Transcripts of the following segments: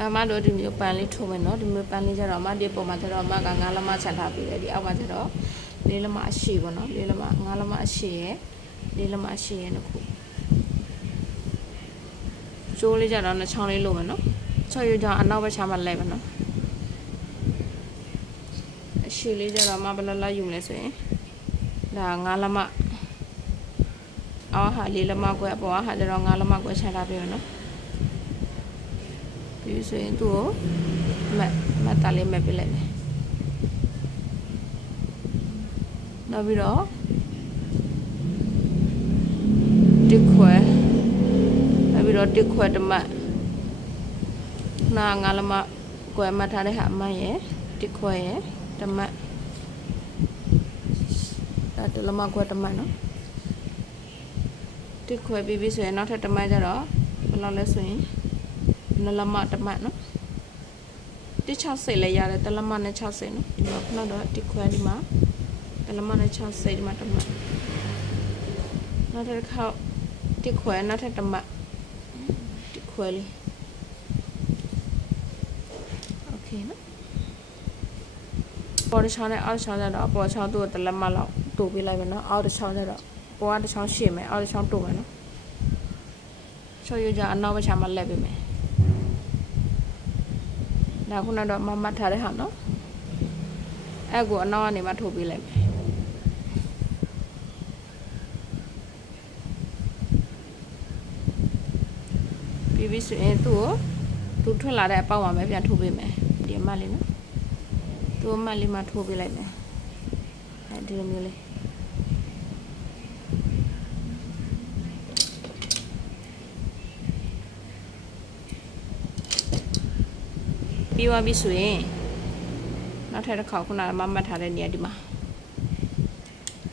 အမတို့ဒီမျိုးပန်လေးထိုးမယ်နော်ဒီမျိုးပန်လေးကျတော့အမဒီပုံမှာကျတော့အမကငါးလက်မဆက်ထားပြီးတယ်ဒီအောက်မှာကျတော့လေးလက်မအရှိပေါ့နော်လေးလက်မငါးလက်မအရှိရဲ့လေးလက်မအရှိရဲ့နှစ်ခုကျိုးလေးကျတော့နှစ်ချောင်းလေးလို့မယ်နော်ချော်ရကြအနောက်ဘက်ချမ်းမှာလဲမယ်နော်အရှိလေးကျတော့အမဘယ်လောက်လောက်ယူမလဲဆိုရင်ဒါငါးလက်မအော်ဟာလေးလက်မကွဲအပေါ်ဟာကျတော့ငါးလက်မကွဲချထားပြီးမယ်နော် ပြီးဆိုရင်သူ့ကိုမတ်မတ်တာလေးမက်ပြလိုက်မယ်နောက်ပြီးတော့တစ်ခွဲနောက်ပြီးတော့တစ်ခွဲတစ်မတ်နာငါလမကွယ်မှတ်ထားတဲ့ဟာအမတ်ရဲ့တစ်ခွဲရဲ့တစ်မတ်ဒါတလမကွယ်တစ်မတ်နော်တစ်ခွဲပြီးပြီဆိုရင်နောက်ထပ်တစ်မတ်ကျတော့ဘယ်လောက်လဲဆိုရင် နလမတမတ်နော်160လည်းရတယ်တလမနဲ့60နော်ဒီမှာခုနတော့ဒီခွဲဒီမှာတလမနဲ့60ဒီမှာတမတ်နောက်တစ်ခါဒီခွဲနောက်ထပ်တမတ်ဒီခွဲလေးโอเคနော်ပေါ်တစ်ချောင်းနဲ့အောက်တစ်ချောင်းကျတော့ပေါ်ချောင်းသူ့ကိုတလမလောက်တူပေးလိုက်မယ်နော်အောက်တစ်ချောင်းကျတော့ပေါ်ကတစ်ချောင်းရှည်မယ်အောက်တစ်ချောင်းတူမယ်နော်ချော်ရကြအနောက်ဘက်ချမ်းမှာလက်ပေးမယ် ဒါခုနတော့မမတ်ထားတဲ့ဟာနော်အဲ့ကိုအနောက်ကနေမှထုတ်ပေးလိုက်မယ်ပြီးပြီဆိုရင်သူ့ကိုသူထွက်လာတဲ့အပေါက်မှာပဲပြန်ထုတ်ပေးမယ်ဒီအမတ်လေးနော်သူ့အမတ်လေးမှထုတ်ပေးလိုက်မယ်အဲဒီလိုမျိုးလေး ပြီးသွားပြီဆိုရင်နောက်ထပ်တစ်ခါခုနကမမတ်ထားတဲ့နေရာဒီမှာ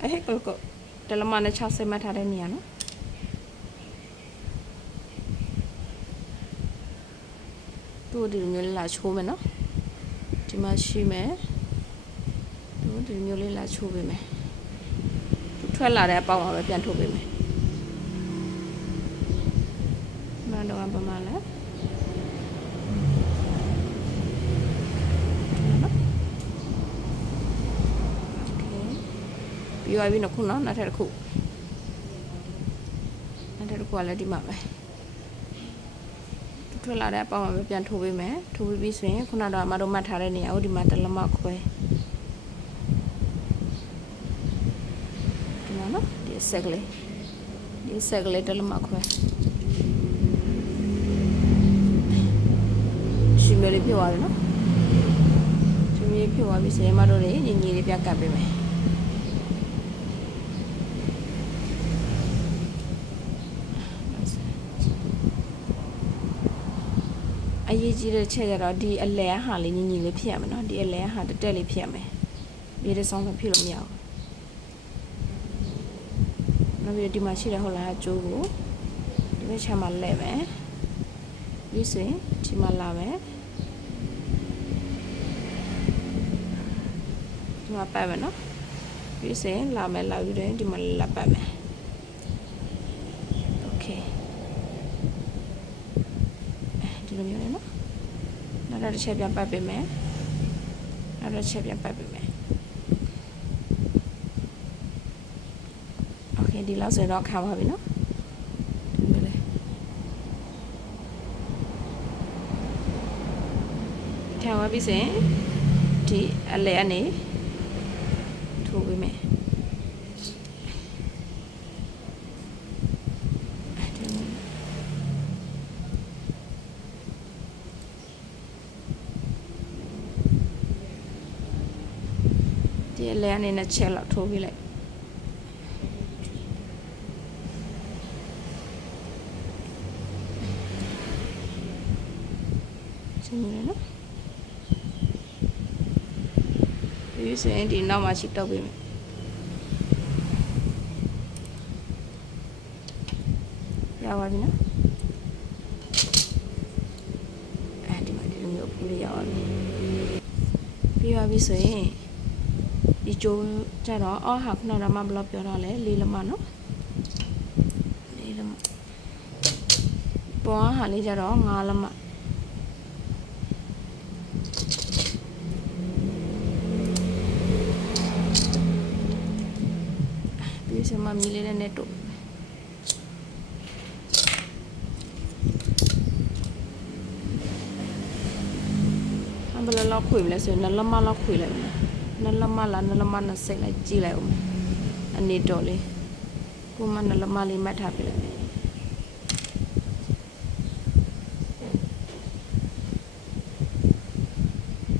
အဲ့ဟဲ့ကိုကိုတလမနဲ့60မှတ်ထားတဲ့နေရာနော်သူ့ဒီလိုမျိုးလေးလာချိုးမယ်နော်ဒီမှာရှိမယ်သူ့ဒီလိုမျိုးလေးလာချိုးပေးမယ်သူထွက်လာတဲ့အပေါက်မှာပဲပြန်ထုတ်ပေးမယ်မန်တော့ဘာမှလဲ ပြီးသွားပြီနော်ခုနော်နောက်ထပ်တစ်ခုနောက်ထပ်တစ်ခုကလည်းဒီမှာပဲထွက်လာတဲ့အပေါင်းမှာပဲပြန်ထိုးပေးမယ်ထိုးပြီးပြီဆိုရင်ခုနတော့အမတို့မှတ်ထားတဲ့နေရာကိုဒီမှာတလမခွဲဒီမှာနော်ဒီဆက်ကလေးဒီဆက်ကလေးတလမခွဲရှင်မလေးပြောရတယ်နော်ရှင်မလေးပြောသွားပြီဆိုရင်အမတို့တွေညီညီလေးပြကတ်ပေးမယ် အရေးကြီးတဲ့ချက်ကြတော့ဒီအလဲဟာလေးညီညီလေးဖြစ်ရမယ်နော်ဒီအလဲဟာတက်တက်လေးဖြစ်ရမယ်ဒီတစ်ဆောင်ဆိုဖြစ်လို့မရဘူးနောက်ပြီးဒီမှာရှိတဲ့ဟုတ်လားကျိုးကိုဒီဘက်ချမ်းမှာလဲမယ်ပြီးဆိုရင်ဒီမှာလာမယ်ဒီမှာပတ်မယ်နော်ပြီးဆိုရင်လာမယ်လာပြီးတော့ဒီမှာလာပတ်မယ် ဒီလိုမျိုးလေနော် နောက်တော့တစ်ချက်ပြန်ပတ်ပေးမယ်နောက်တော့တစ်ချက်ပြန်ပတ်ပေးမယ်โอเคဒီလောက်ဆိုရင်တော့ခံပါပြီနော်ဒီလိုလေခံပါပြီဆိုရင်ဒီအလဲအနေထိုးပေးမယ် ဒီအလဲအနေနဲ့ချက်လောက်ထိုးပြလိုက်စင်းရနော်ဒီစရင်ဒီနောက်မှာရှိတော့ပြီမယ်ရပါပြီနော်အဲဒီမှာဒီလိုမျိုးပူလေးရပါပြီပြီးပါပြီဆိုရင် ဒီကျိုးကြတော့အော်ဟာခုနကမှဘလော့ပြောတော့လဲလေးလမနော်လေးလမပေါ်ဟာလေးကြတော့ငါးလမပြေစမမီလေးနဲ့တော့ဘယ်လောက်ခွေမလဲဆိုရင်လက်လက်မလောက်ခွေလိုက်မယ် နလမလားနလမနဲ့စိတ်လိုက်ကြည့်လိုက်အောင်မယ်အနေတော်လေးကိုမနလမလေးမှတ်ထားပြလိုက်မယ်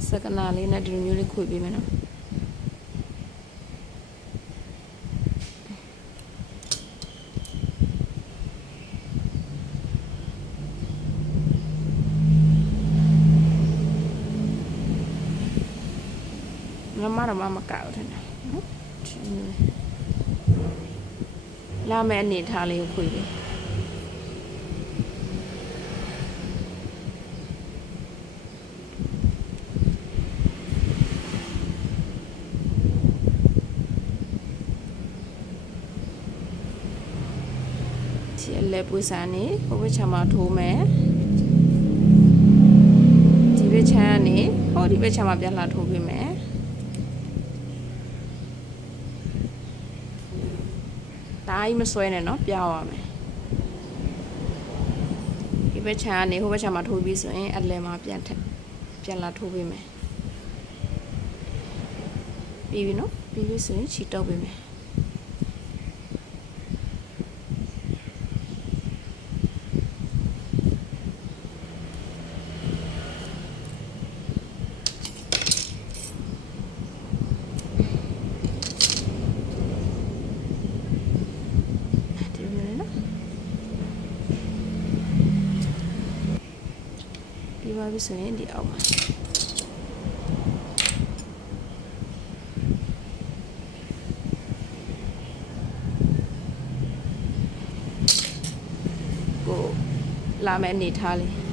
စကနာလေးနဲ့ဒီလိုမျိုးလေးခွေပေးမယ်နော် မမရမမကောက်တယ်နော်လာမယ့်အနေထားလေးကိုခွေတယ်ဒီအလဲပွေးစားနေဘဝချမှာထိုးမယ်ဒီဘက်ချမ်းကနေဟောဒီဘက်ချမ်းမှာပြန်လာထိုးပေးမယ် ဒါကြီးမဆွဲနဲ့နော်ပြောင်းရမယ်ဒီဘက်ခြံကနေဟိုဘက်ခြံမှာထိုးပြီးဆိုရင်အလယ်မှာပြန်ထက်ပြန်လာထိုးပေးမယ်ပြီးပြီနော်ပြီးပြီဆိုရင်ခြီတုပ်ပေးမယ် ပြီးပါပြီဆိုရင်ဒီအောက်မှာကိုလာမယ့်အနေထားလေး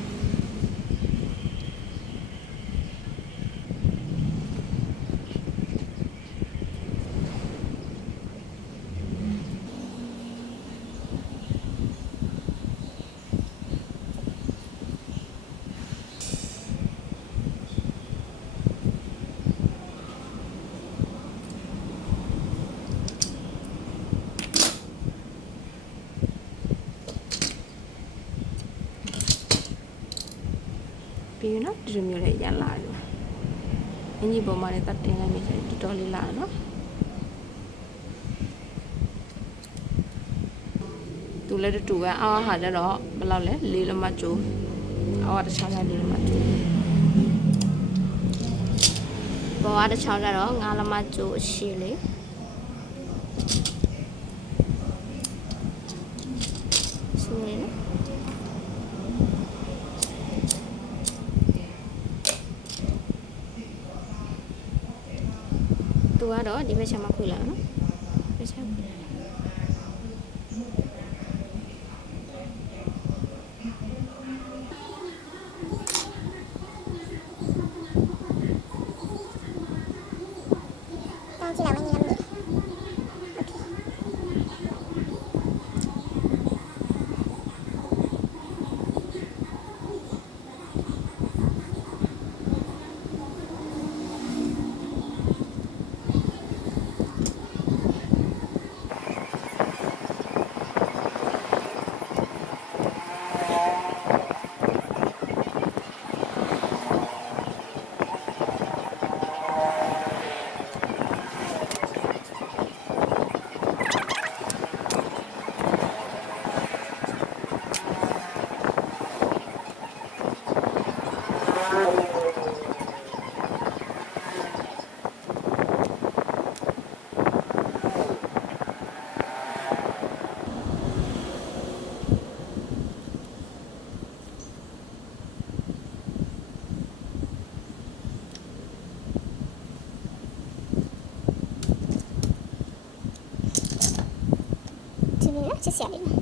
ဒီလိုမျိုးလေးရလာတယ်အင်ကြီးပေါ်မှာလည်းတတ်တင်လိုက်နေတယ်တော်တော်လေးလာတယ်နော်သူလည်းတူပဲအော်ဟာလည်းတော့ဘယ်လောက်လဲလေးလမကျိုးအော်တခြားလည်းလေးလမကျိုးပေါ်ကတခြားလည်းတော့ငါလမကျိုးအရှိလေး ကတော့ဒီဘက်ချက်မှာခွေလာနော် ဒီလို